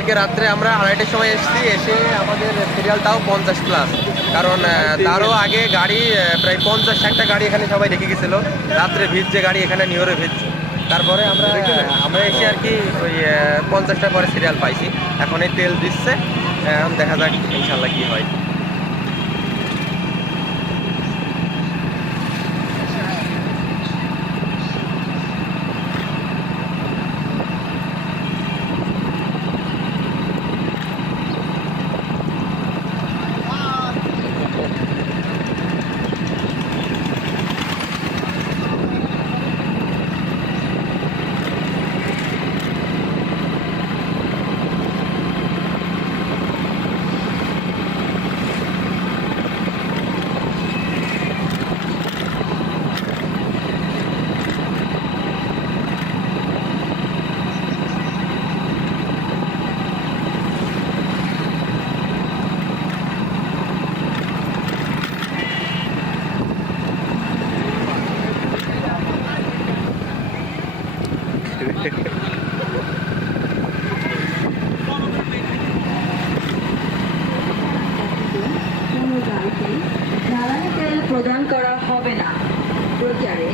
কালকে রাত্রে আমরা 2:30টার সময় এসেছি, এসে আমাদের সিরিয়ালটাও 50+। কারণ তারও আগে গাড়ি প্রায় 50-60টা গাড়ি এখানে সবাই রেখে গেছিলো। রাত্রে ভিজছে গাড়ি, এখানে নিয়রে ভিজছে। তারপরে আমরা এসে আর কি ওই 50টার পরে সিরিয়াল পাইছি। এখন এই তেল দিচ্ছে, এখন দেখা যাক ইনশাল্লাহ কি হয়। জ্বালানি তেল প্রদান করা হবে না। প্রচারে